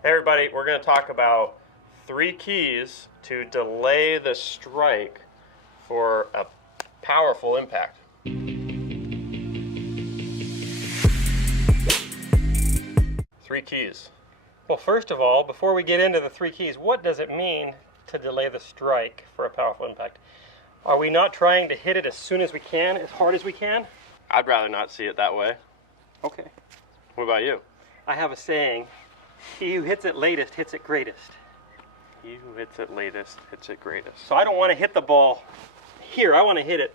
Hey everybody, we're going to talk about 3 keys to delay the strike for a powerful impact. 3 keys. Well, first of all, before we get into the 3 keys, what does it mean to delay the strike for a powerful impact? Are we not trying to hit it as soon as we can, as hard as we can? I'd rather not see it that way. Okay. What about you? I have a saying, he who hits it latest hits it greatest. He who hits it latest hits it greatest. So I don't want to hit the ball here. I want to hit it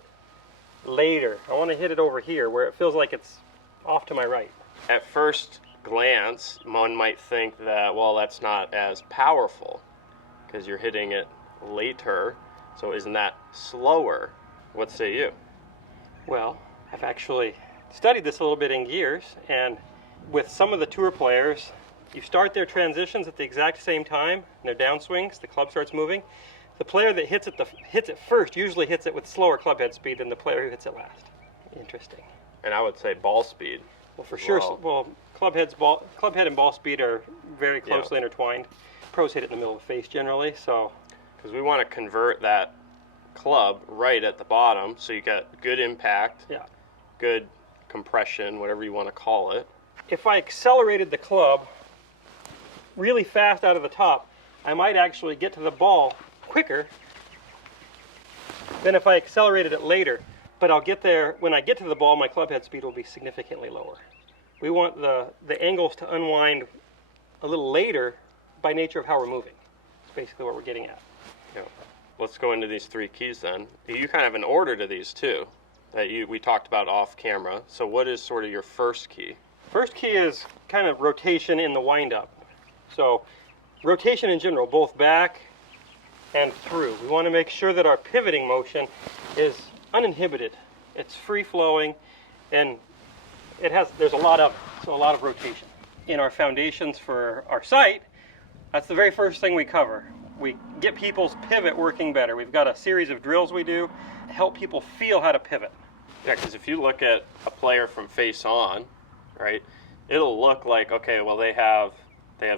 later. I want to hit it over here where it feels like it's off to my right. At first glance, one might think that, well, that's not as powerful because you're hitting it later. So isn't that slower? What say you? Well, I've actually studied this a little bit in gears, and with some of the tour players, you start their transitions at the exact same time, and their downswings, the club starts moving. The player that hits it first usually hits it with slower clubhead speed than the player who hits it last. Interesting. And I would say ball speed. Well, for sure. Well, clubhead and ball speed are very closely intertwined. Pros hit it in the middle of the face generally, so. Because we want to convert that club right at the bottom, so you get good impact, good compression, whatever you want to call it. If I accelerated the club really fast out of the top, I might actually get to the ball quicker than if I accelerated it later. But I'll get there, when I get to the ball, my club head speed will be significantly lower. We want the angles to unwind a little later by nature of how we're moving. That's basically what we're getting at. Yeah. Let's go into these 3 keys then. You kind of have an order to these too, that we talked about off camera. So what is sort of your first key? First key is kind of rotation in the wind-up. So rotation in general, both back and through. We want to make sure that our pivoting motion is uninhibited. It's free-flowing, and there's a lot of it, so a lot of rotation. In our foundations for our site, that's the very first thing we cover. We get people's pivot working better. We've got a series of drills we do to help people feel how to pivot. Yeah, because if you look at a player from face on, right, it'll look like, okay, well, they have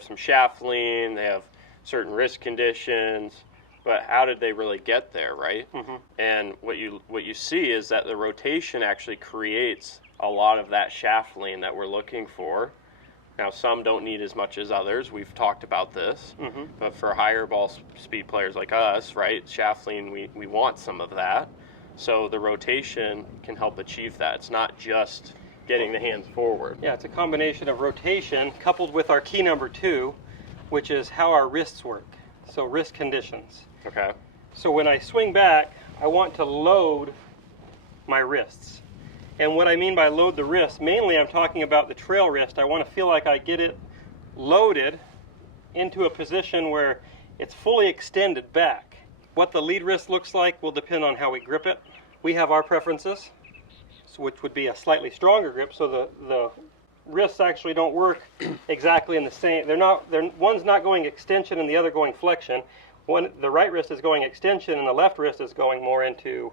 some shaft lean, they have certain wrist conditions, but how did they really get there, right? Mm-hmm. And what you see is that the rotation actually creates a lot of that shaft lean that we're looking for. Now, some don't need as much as others. We've talked about this. Mm-hmm. But for higher ball speed players like us, right, shaft lean, we want some of that. So the rotation can help achieve that. It's not just getting the hands forward. Yeah, it's a combination of rotation coupled with our key number 2, which is how our wrists work. So wrist conditions. Okay. So when I swing back, I want to load my wrists. And what I mean by load the wrist, mainly I'm talking about the trail wrist. I want to feel like I get it loaded into a position where it's fully extended back. What the lead wrist looks like will depend on how we grip it. We have our preferences, which would be a slightly stronger grip, so the wrists actually don't work exactly in the same. One's not going extension and the other going flexion. The right wrist is going extension and the left wrist is going more into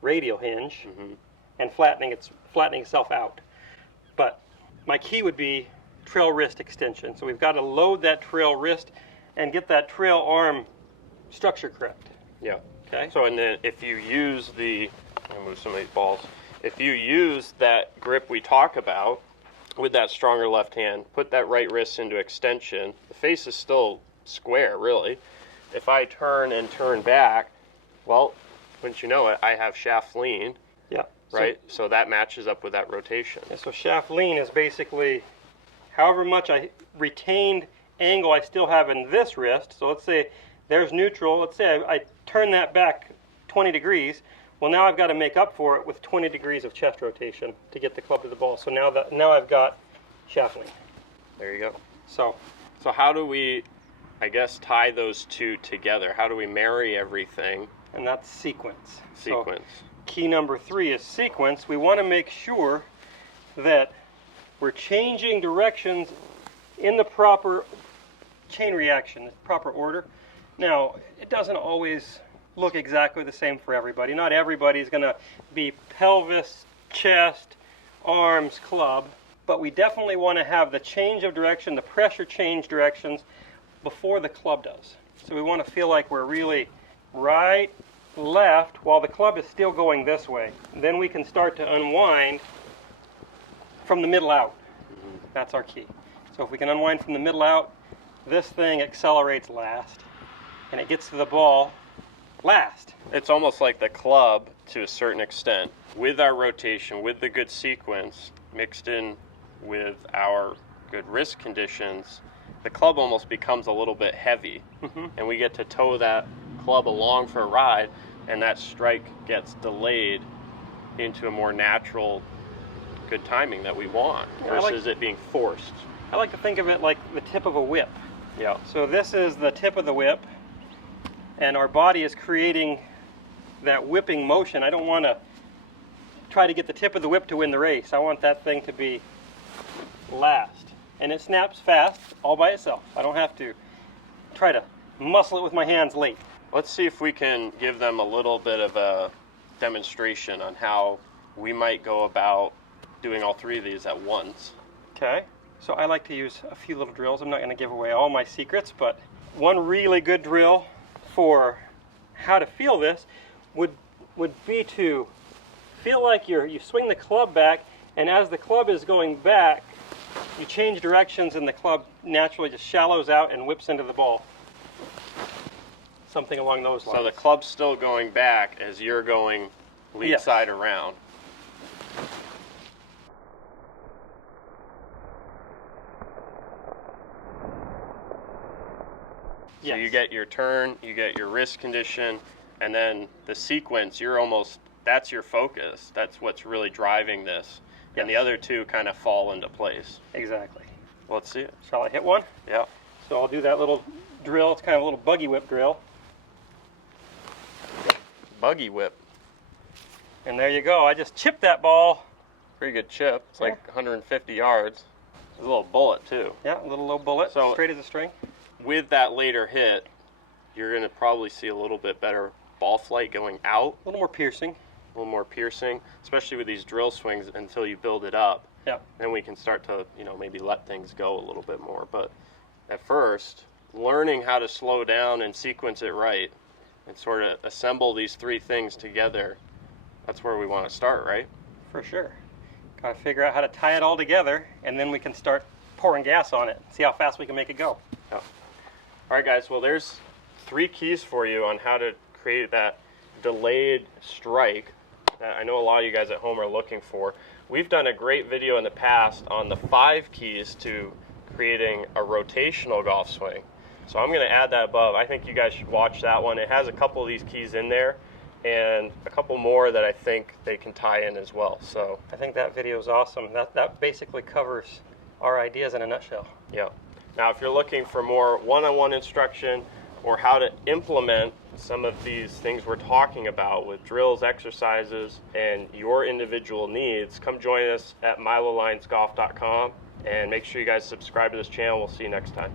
radial hinge. Mm-hmm. And flattening itself out. But my key would be trail wrist extension. So we've got to load that trail wrist and get that trail arm structure correct. Yeah. Okay. So and then if you use I'll move some of these balls. If you use that grip we talk about with that stronger left hand, put that right wrist into extension, the face is still square, really. If I turn and turn back, well, wouldn't you know it, I have shaft lean. Yeah. Right, so that matches up with that rotation. Yeah, so shaft lean is basically however much retained angle I still have in this wrist. So let's say there's neutral. Let's say I turn that back 20 degrees. Well, now I've got to make up for it with 20 degrees of chest rotation to get the club to the ball. So now I've got shaft lean. There you go. So how do we, I guess, tie those two together? How do we marry everything? And that's sequence. Sequence. So, key number 3 is sequence. We want to make sure that we're changing directions in the proper chain reaction, the proper order. Now, it doesn't always look exactly the same for everybody. Not everybody is going to be pelvis, chest, arms, club. but we definitely want to have the change of direction, the pressure change directions before the club does. So we want to feel like we're really right, left, while the club is still going this way. Then we can start to unwind from the middle out. That's our key. So if we can unwind from the middle out, this thing accelerates last, and it gets to the ball last. It's almost like the club, to a certain extent, with our rotation, with the good sequence, mixed in with our good wrist conditions, the club almost becomes a little bit heavy, and we get to tow that club along for a ride, and that strike gets delayed into a more natural, good timing that we want, versus it being forced. I like to think of it like the tip of a whip. Yeah. So this is the tip of the whip, and our body is creating that whipping motion. I don't want to try to get the tip of the whip to win the race. I want that thing to be last. And it snaps fast all by itself. I don't have to try to muscle it with my hands late. Let's see if we can give them a little bit of a demonstration on how we might go about doing all three of these at once. Okay. So I like to use a few little drills. I'm not going to give away all my secrets, but one really good drill for how to feel this would be to feel like you swing the club back, and as the club is going back, you change directions and the club naturally just shallows out and whips into the ball. Something along those lines. So the club's still going back as you're going lead side around. So you get your turn, you get your wrist condition, and then the sequence, that's your focus. That's what's really driving this. Yes. And the other two kind of fall into place. Exactly. Let's see it. Shall I hit one? Yeah. So I'll do that little drill. It's kind of a little buggy whip drill. Buggy whip. And there you go. I just chipped that ball. Pretty good chip. It's like 150 yards. There's a little bullet too. Yeah, a little low bullet, so straight as a string. With that later hit, you're going to probably see a little bit better ball flight going out. A little more piercing. A little more piercing, especially with these drill swings until you build it up. Yeah. Then we can start to, maybe let things go a little bit more. But at first, learning how to slow down and sequence it right and sort of assemble these three things together, that's where we want to start, right? For sure. Got to figure out how to tie it all together, and then we can start pouring gas on it. See how fast we can make it go. Yeah. All right, guys. Well, there's 3 keys for you on how to create that delayed strike that I know a lot of you guys at home are looking for. We've done a great video in the past on the 5 keys to creating a rotational golf swing. So I'm going to add that above. I think you guys should watch that one. It has a couple of these keys in there and a couple more that I think they can tie in as well. So I think that video is awesome. That basically covers our ideas in a nutshell. Yeah. Now, if you're looking for more one-on-one instruction or how to implement some of these things we're talking about with drills, exercises, and your individual needs, come join us at milolinesgolf.com, and make sure you guys subscribe to this channel. We'll see you next time.